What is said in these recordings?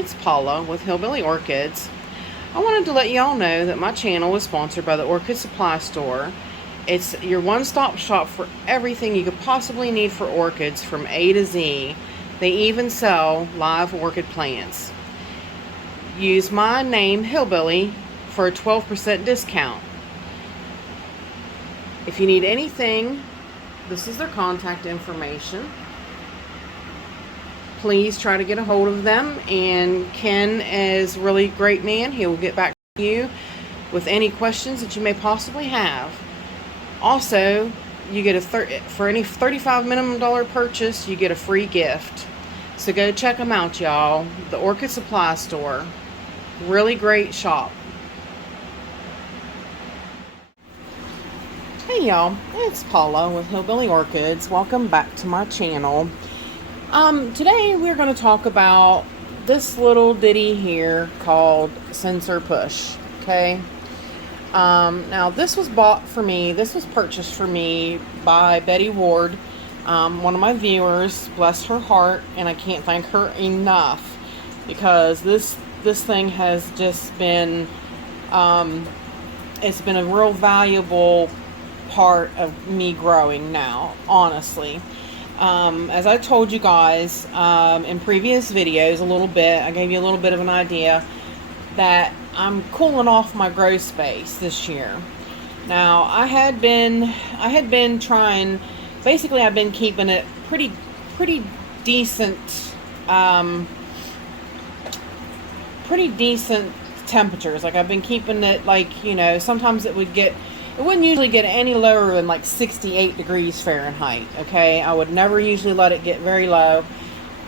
it's Paula with Hillbilly Orchids. I wanted to let y'all know that my channel is sponsored by the Orchid Supply Store. It's your one-stop shop for everything you could possibly need for orchids from A to Z. They even sell live orchid plants. Use my name, Hillbilly, for a 12% discount. If you need anything, this is their contact information. Please try to get a hold of them, and Ken is a really great man. He will get back to you with any questions that you may possibly have. Also, you get for any $35 minimum purchase, you get a free gift. So go check them out, y'all. The Orchid Supply Store. Really great shop. Hey y'all, it's Paula with Hillbilly Orchids. Welcome back to my channel. Today we're going to talk about this little ditty here called Sensor Push. Okay. Now this was bought for me. This was purchased for me by Betty Ward, one of my viewers. Bless her heart, and I can't thank her enough because this thing has just been it's been a real valuable part of me growing now, honestly. As I told you guys in previous videos a little bit, I gave you a little bit of an idea that I'm cooling off my grow space this year. Now I had been trying, basically I've been keeping it pretty decent, pretty decent temperatures. Like I've been keeping it, like, you know, sometimes it wouldn't usually get any lower than like 68 degrees Fahrenheit, okay? I would never usually let it get very low.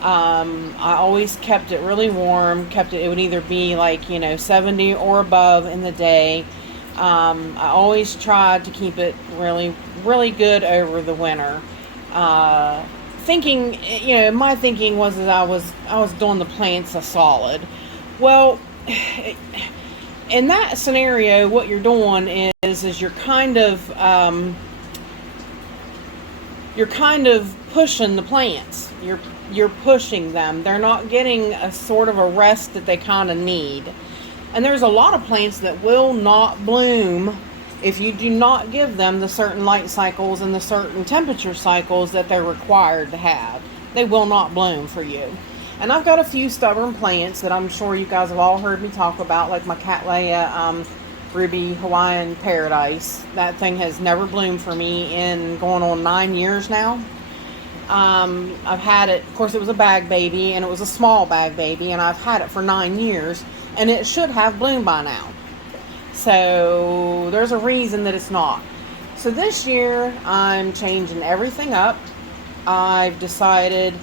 I always kept it really warm, it would either be like, you know, 70 or above in the day. I always tried to keep it really good over the winter. Thinking, you know, my thinking was that I was doing the plants a solid. Well, in that scenario, what you're doing is you're kind of pushing the plants. You're pushing them. They're not getting a sort of a rest that they kind of need. And there's a lot of plants that will not bloom if you do not give them the certain light cycles and the certain temperature cycles that they're required to have. They will not bloom for you. And I've got a few stubborn plants that I'm sure you guys have all heard me talk about, like my Cattleya Ruby Hawaiian Paradise. That thing has never bloomed for me in going on 9 years now. I've had it, of course it was a bag baby, and it was a small bag baby, and I've had it for 9 years, and it should have bloomed by now. So there's a reason that it's not. So this year I'm changing everything up. I've decided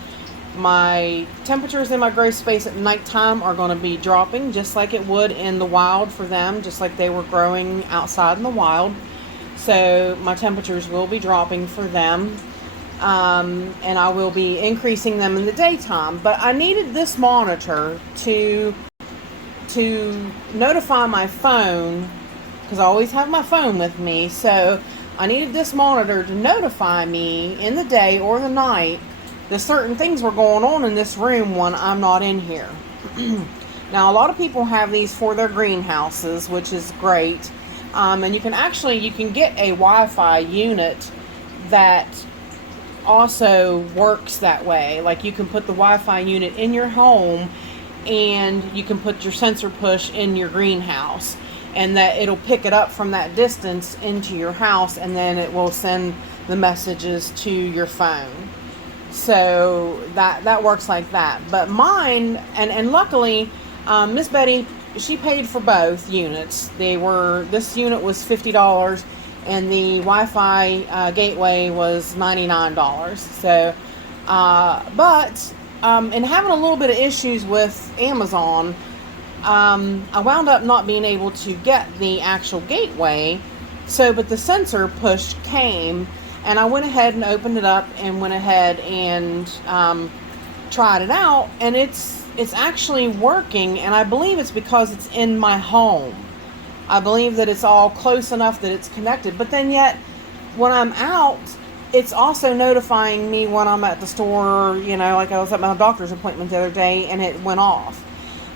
my temperatures in my grow space at nighttime are going to be dropping just like it would in the wild for them, just like they were growing outside in the wild. So my temperatures will be dropping for them, and I will be increasing them in the daytime. But I needed this monitor to notify my phone, because I always have my phone with me. So I needed this monitor to notify me in the day or the night that certain things were going on in this room when I'm not in here. Now, a lot of people have these for their greenhouses, which is great. And you can get a Wi-Fi unit that also works that way. Like you can put the Wi-Fi unit in your home, and you can put your sensor push in your greenhouse, and that it'll pick it up from that distance into your house, and then it will send the messages to your phone. So that works like that. But mine, and luckily Miss Betty, she paid for both units. This unit was $50, and the Wi-Fi gateway was $99. So but and having a little bit of issues with Amazon, I wound up not being able to get the actual gateway. But the sensor push came, and I went ahead and opened it up and went ahead and tried it out, and it's actually working. And I believe it's because it's in my home. I believe that it's all close enough that it's connected. But then yet, when I'm out, it's also notifying me when I'm at the store. You know, like I was at my doctor's appointment the other day, and it went off.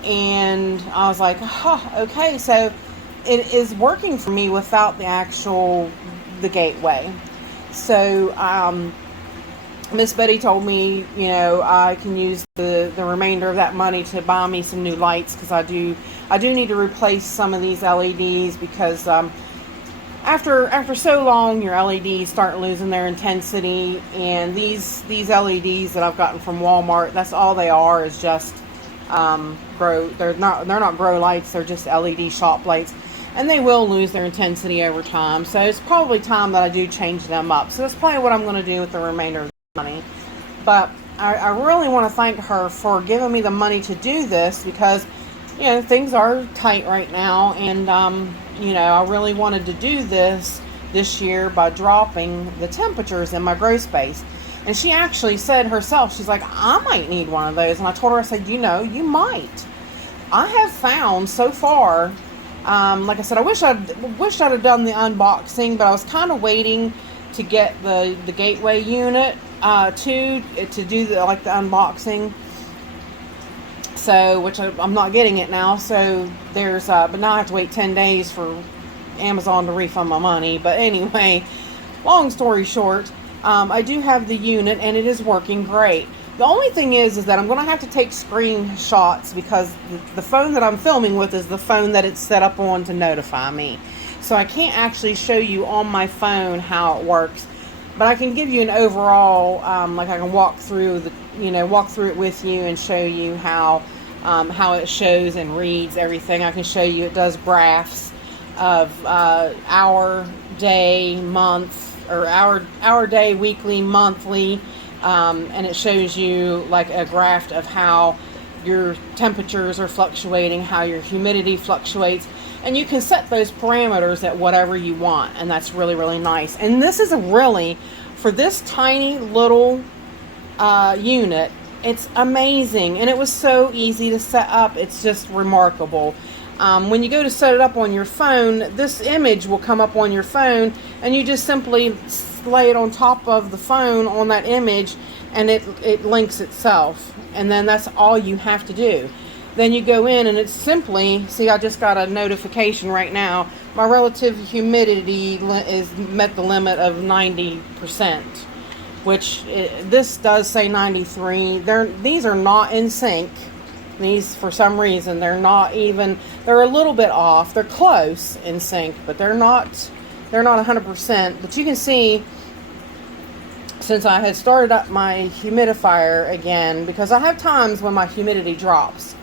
and I was like, oh, okay, so it is working for me without the gateway. So Miss Betty told me, I can use the remainder of that money to buy me some new lights, because I do need to replace some of these LEDs, because after so long, your LEDs start losing their intensity. And these LEDs that I've gotten from Walmart, that's all they are, is just grow. They're not grow lights. They're just LED shop lights, and they will lose their intensity over time. So it's probably time that I do change them up. So that's probably what I'm going to do with the remainder of the money. But I really want to thank her for giving me the money to do this, because things are tight right now, and I really wanted to do this year by dropping the temperatures in my grow space. And she actually said herself, she's like, I might need one of those. And I told her, I said, you might. I have found so far, like I said, I wish I'd have done the unboxing, but I was kind of waiting to get the gateway unit to do the unboxing. So, which I'm not getting it now. So there's, but now I have to wait 10 days for Amazon to refund my money. But anyway, long story short, I do have the unit, and it is working great. The only thing is that I'm going to have to take screenshots, because the phone that I'm filming with is the phone that it's set up on to notify me. So I can't actually show you on my phone how it works, but I can give you an overall, I can walk through it with you and show you how it shows and reads everything. I can show you, it does graphs of hour, day, month, or hour, day, weekly, monthly, and it shows you like a graph of how your temperatures are fluctuating, how your humidity fluctuates, and you can set those parameters at whatever you want, and that's really, really nice. And this is for this tiny little unit, it's amazing, and it was so easy to set up. It's just remarkable. When you go to set it up on your phone, this image will come up on your phone, and you just simply lay it on top of the phone on that image, and it links itself, and then that's all you have to do. Then you go in, and it's simply, see, I just got a notification right now. My relative humidity is met the limit of 90%, which this does say 93. These are not in sync. These, for some reason, they're a little bit off. They're close in sync, but they're not 100%. But you can see, since I had started up my humidifier again, because I have times when my humidity drops.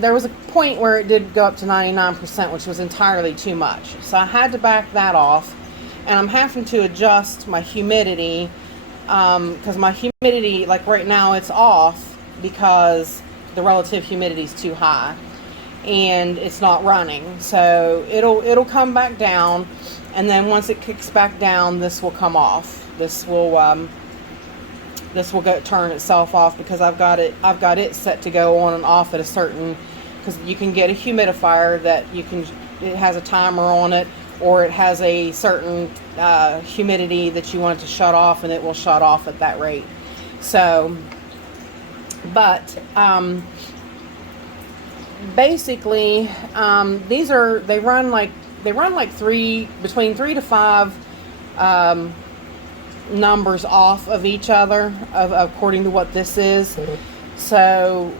There was a point where it did go up to 99%, which was entirely too much. So I had to back that off, and I'm having to adjust my humidity, because my humidity, like right now, it's off because the relative humidity is too high, and it's not running. So it'll come back down, and then once it kicks back down, this will come off. This will go turn itself off, because I've got it set to go on and off at a certain, because you can get a humidifier that it has a timer on it, or it has a certain humidity that you want it to shut off, and it will shut off at that rate. So, but basically, they run like between 3 to 5 numbers off of each other, according to what this is. So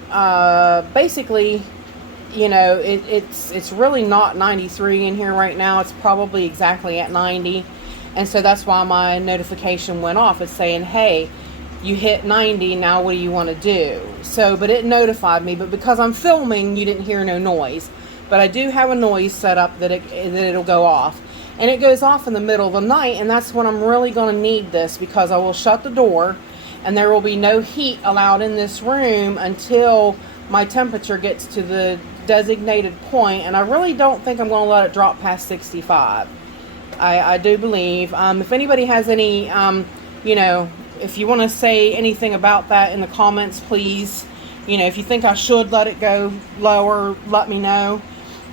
basically, it's really not 93 in here right now. It's probably exactly at 90, and so that's why my notification went off. It's saying, hey, you hit 90, now what do you want to do? So, but it notified me, but because I'm filming, you didn't hear no noise. But I do have a noise set up that it'll go off. And it goes off in the middle of the night, and that's when I'm really going to need this, because I will shut the door, and there will be no heat allowed in this room until my temperature gets to the designated point, and I really don't think I'm going to let it drop past 65. I do believe. If anybody has any, if you want to say anything about that in the comments, please. If you think I should let it go lower, let me know.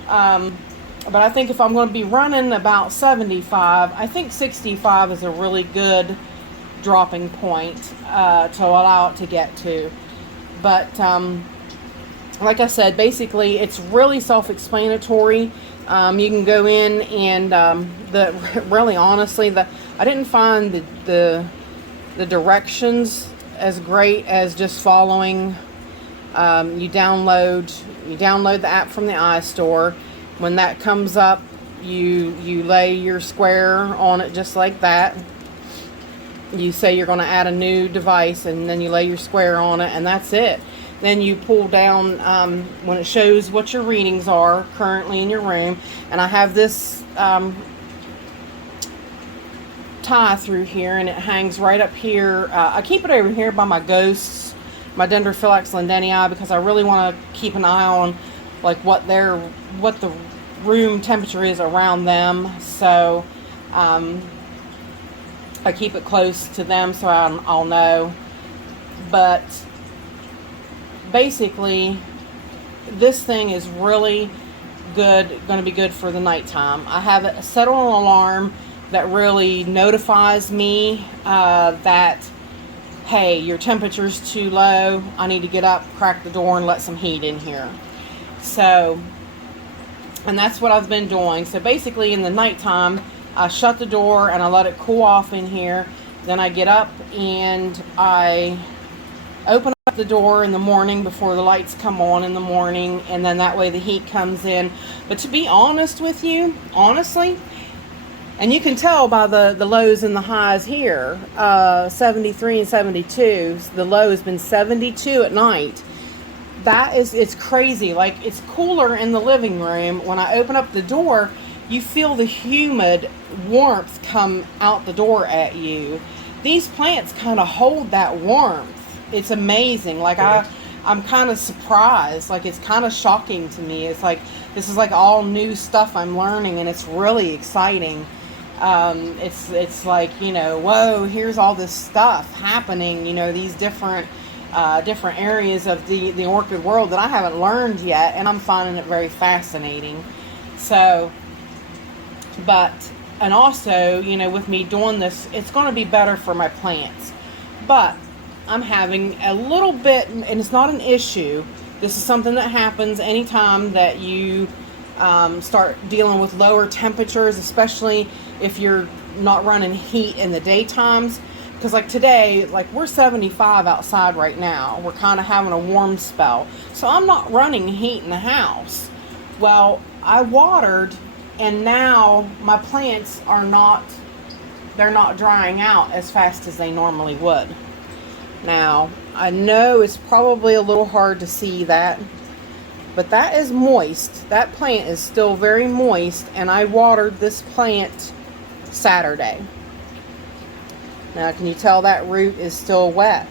But I think if I'm going to be running about 75, I think 65 is a really good dropping point to allow it to get to. But like I said, basically it's really self-explanatory. You can go in and really honestly, I didn't find the directions as great as just following. You download the app from the iStore. When that comes up, you lay your square on it just like that. You say you're going to add a new device, and then you lay your square on it, and that's it. Then you pull down when it shows what your readings are currently in your room. And I have this tie through here, and it hangs right up here. I keep it over here by my ghosts, my Dendrophylax lindenii, because I really want to keep an eye on like what the room temperature is around them. So I keep it close to them so I'll know. But basically, this thing is really good, going to be good for the nighttime. I have it set on an alarm that really notifies me that, hey, your temperature's too low. I need to get up, crack the door, and let some heat in here. So, and that's what I've been doing. So basically, in the nighttime, I shut the door and I let it cool off in here. Then I get up and I open up the door in the morning before the lights come on in the morning, and then that way the heat comes in. But to be honest with you, honestly, and you can tell by the lows and the highs here, 73 and 72. The low has been 72 at night. It's crazy. Like, it's cooler in the living room. When I open up the door, you feel the humid warmth come out the door at you. These plants kind of hold that warmth. It's amazing. Like, I'm kind of surprised. Like, it's kind of shocking to me. It's like, this is like all new stuff I'm learning, and it's really exciting. It's like, you know, whoa, here's all this stuff happening, you know, these different areas of the orchid world that I haven't learned yet, and I'm finding it very fascinating. So, and also, you know, with me doing this, it's going to be better for my plants. But I'm having a little bit, and it's not an issue. This is something that happens anytime that you start dealing with lower temperatures, especially if you're not running heat in the daytimes. Because like today, like we're 75 outside right now. We're kind of having a warm spell. So I'm not running heat in the house. Well, I watered, and now my plants they're not drying out as fast as they normally would. Now, I know it's probably a little hard to see that, but that is moist. That plant is still very moist, and I watered this plant Saturday. Now, can you tell that root is still wet?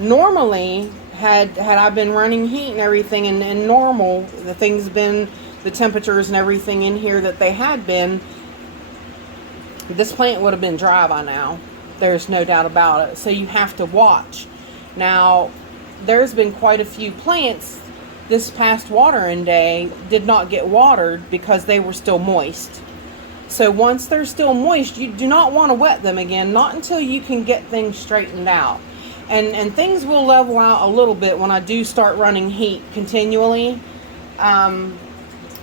Normally, had I been running heat and everything, and normal, the temperatures and everything in here that they had been, this plant would have been dry by now. There's no doubt about it. So you have to watch. Now, there's been quite a few plants this past watering day did not get watered because they were still moist. So once they're still moist, you do not want to wet them again, not until you can get things straightened out. And things will level out a little bit when I do start running heat continually.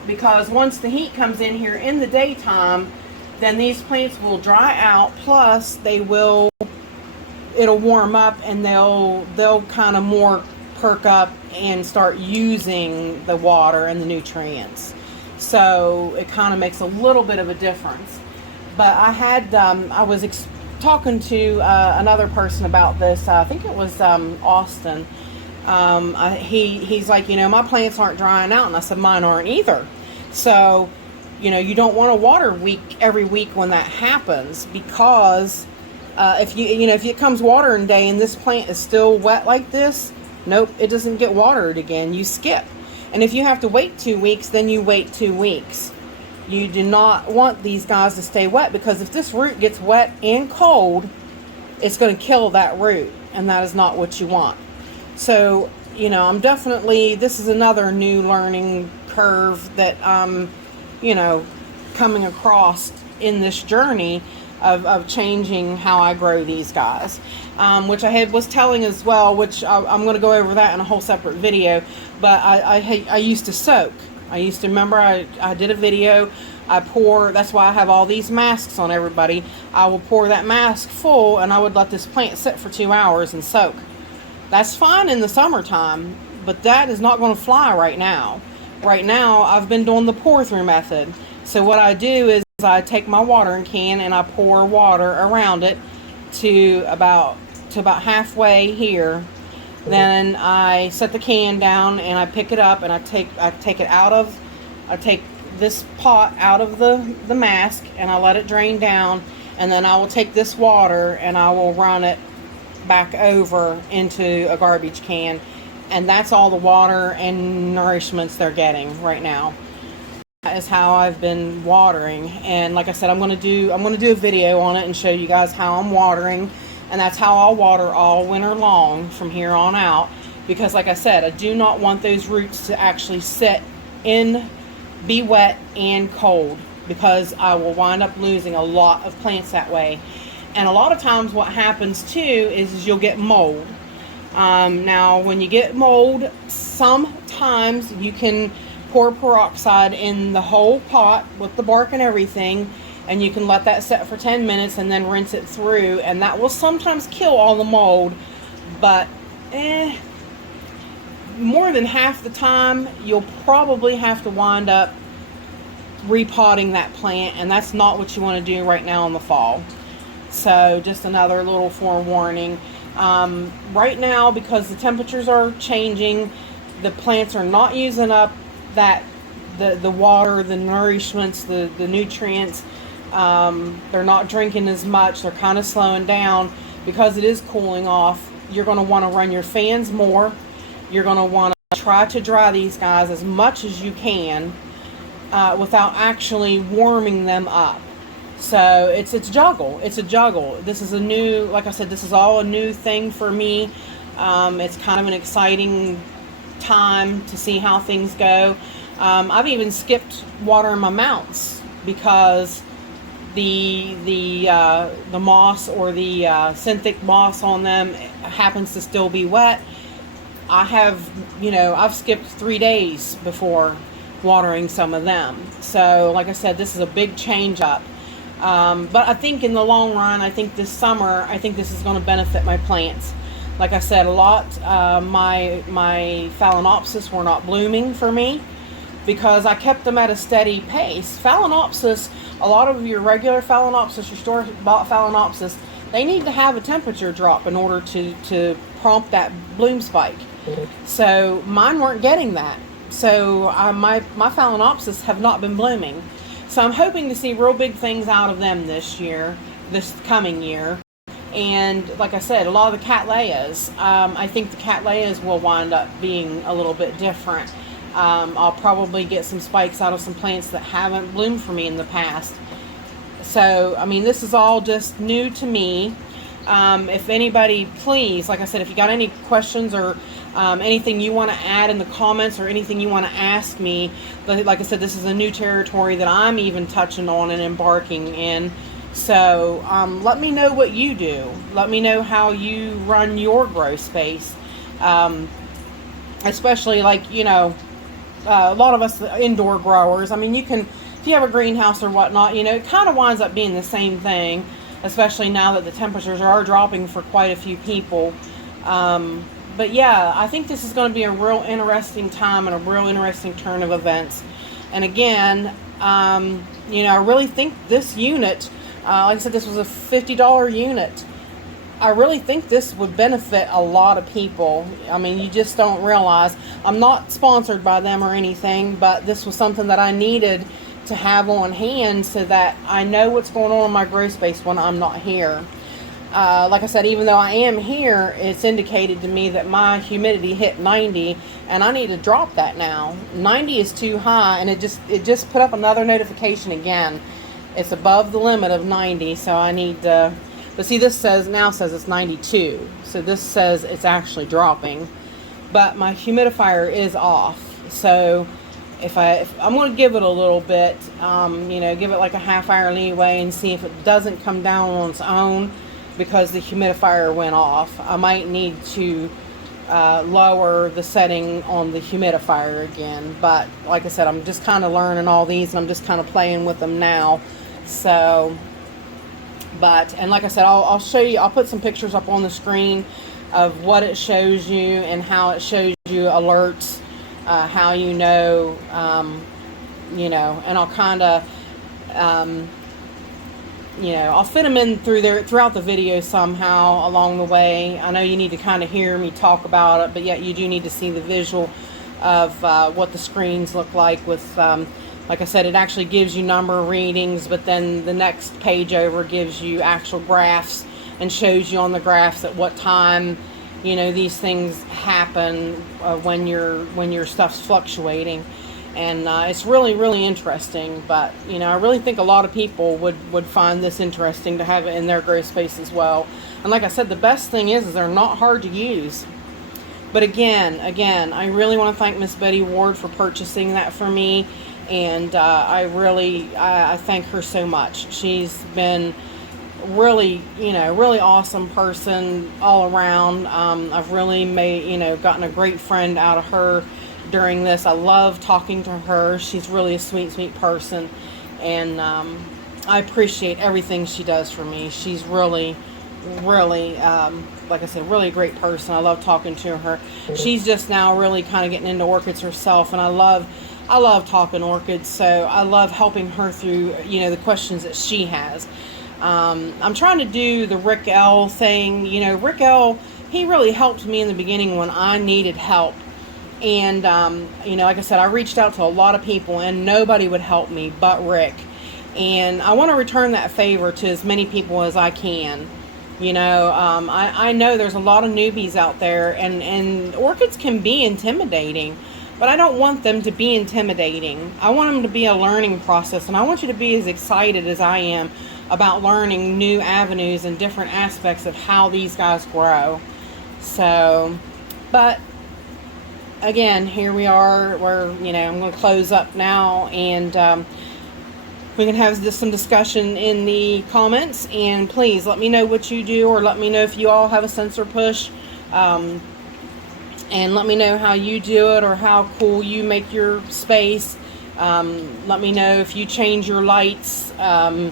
Because once the heat comes in here in the daytime, then these plants will dry out, plus it'll warm up, and they'll kind of more perk up and start using the water and the nutrients. So it kind of makes a little bit of a difference. But I was talking to another person about this. I think it was Austin. He's like, you know, my plants aren't drying out, and I said mine aren't either. So, you know, you don't want to water every week when that happens, because if it comes watering day and this plant is still wet like this, nope, it doesn't get watered again. You skip. And if you have to wait 2 weeks, then you wait 2 weeks. You do not want these guys to stay wet, because if this root gets wet and cold, it's going to kill that root, and that is not what you want. So, you know, this is another new learning curve that I'm, you know, coming across in this journey of changing how I grow these guys, which I was telling as well, which I'm going to go over that in a whole separate video. but I used to soak. I used to remember I did a video. I pour, that's why I have all these masks on everybody. I will pour that mask full and I would let this plant sit for 2 hours and soak. That's fine in the summertime, but that is not going to fly right now. Right now, I've been doing the pour through method. So what I do is I take my watering can and I pour water around it to about halfway here. Then I set the can down and I pick it up and I take this pot out of the mask and I let it drain down, and then I will take this water and I will run it back over into a garbage can, and that's all the water and nourishments they're getting right now. That is how I've been watering, and like I said, I'm going to do a video on it and show you guys how I'm watering, and that's how I'll water all winter long from here on out, because like I said, I do not want those roots to actually sit in, be wet and cold, because I will wind up losing a lot of plants that way. And a lot of times what happens too is you'll get mold. Now when you get mold, sometimes you can pour peroxide in the whole pot with the bark and everything, and you can let that set for 10 minutes and then rinse it through, and that will sometimes kill all the mold, but more than half the time you'll probably have to wind up repotting that plant, and that's not what you want to do right now in the fall. So just another little forewarning. Right now, because the temperatures are changing, the plants are not using up the water, the nourishments, the nutrients. They're not drinking as much. They're kind of slowing down because it is cooling off. You're going to want to run your fans more. You're going to want to try to dry these guys as much as you can without actually warming them up. So it's a juggle. It's a juggle. This is a new, like I said, this is all a new thing for me. It's kind of an exciting time to see how things go. I've even skipped watering my mounts because the moss or the synthetic moss on them happens to still be wet. I've skipped 3 days before watering some of them. So like I said, this is a big change up. But I think in the long run, I think this summer, I think this is going to benefit my plants. Like I said, a lot, my Phalaenopsis were not blooming for me because I kept them at a steady pace. Phalaenopsis, a lot of your regular Phalaenopsis, your store-bought Phalaenopsis, they need to have a temperature drop in order to prompt that bloom spike. So mine weren't getting that. So my Phalaenopsis have not been blooming. So I'm hoping to see real big things out of them this coming year. And like I said, a lot of the Cattleyas, I think the Cattleyas will wind up being a little bit different. I'll probably get some spikes out of some plants that haven't bloomed for me in the past. So, I mean, this is all just new to me. If anybody, please, like I said, if you got any questions or anything you want to add in the comments or anything you want to ask me, like I said, this is a new territory that I'm even touching on and embarking in. So let me know what you do. Let me know how you run your grow space. Especially like, a lot of us indoor growers. I mean, if you have a greenhouse or whatnot, it kind of winds up being the same thing, especially now that the temperatures are dropping for quite a few people. But yeah, I think this is going to be a real interesting time and a real interesting turn of events. And again, I really think this unit, like I said, this was a $50 unit. I really think this would benefit a lot of people. I mean, you just don't realize. I'm not sponsored by them or anything, but this was something that I needed to have on hand so that I know what's going on in my grow space when I'm not here. Like I said, even though I am here, it's indicated to me that my humidity hit 90, and I need to drop that now. 90 is too high, and it just put up another notification again. It's above the limit of 90, so I need to. But see, this says it's 92, so this says it's actually dropping. But my humidifier is off, so if I'm going to give it a little bit, give it like a half hour leeway and see if it doesn't come down on its own because the humidifier went off. I might need to lower the setting on the humidifier again. But like I said, I'm just kind of learning all these, and I'm just kind of playing with them now. So, and like I said, I'll show you, I'll put some pictures up on the screen of what it shows you and how it shows you alerts, how you know, and I'll kind of, I'll fit them in throughout the video somehow along the way. I know you need to kind of hear me talk about it, but yet you do need to see the visual of what the screens look like with, like I said, it actually gives you number readings, but then the next page over gives you actual graphs and shows you on the graphs at what time, these things happen when your stuff's fluctuating. And it's really, really interesting. But, I really think a lot of people would find this interesting to have it in their grow space as well. And like I said, the best thing is they're not hard to use. But again, I really want to thank Miss Betty Ward for purchasing that for me. And I thank her so much. She's been really, really awesome person all around. I've really gotten a great friend out of her during this. I love talking to her. She's really a sweet, sweet person. And I appreciate everything she does for me. She's really, really, like I said, really a great person. I love talking to her. She's just now really kind of getting into orchids herself, and I love talking orchids, so I love helping her through, the questions that she has. I'm trying to do the Rick L thing. Rick L, he really helped me in the beginning when I needed help. And, like I said, I reached out to a lot of people, and nobody would help me but Rick. And I want to return that favor to as many people as I can. I know there's a lot of newbies out there, and orchids can be intimidating. But I don't want them to be intimidating. I want them to be a learning process, and I want you to be as excited as I am about learning new avenues and different aspects of how these guys grow. So, but again, here we are. I'm going to close up now, and we can have some discussion in the comments. And please let me know what you do, or let me know if you all have a sensor push. And let me know how you do it, or how cool you make your space. Let me know if you change your lights. Do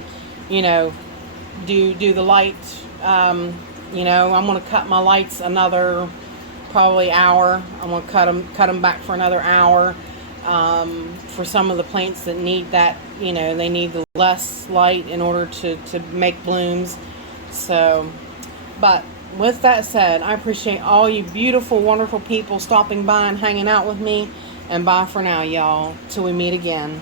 the light. I'm going to cut my lights another probably hour. I'm going to cut them back for another hour. For some of the plants that need that, they need the less light in order to make blooms. So, but with that said, I appreciate all you beautiful, wonderful people stopping by and hanging out with me. And bye for now, y'all. Till we meet again.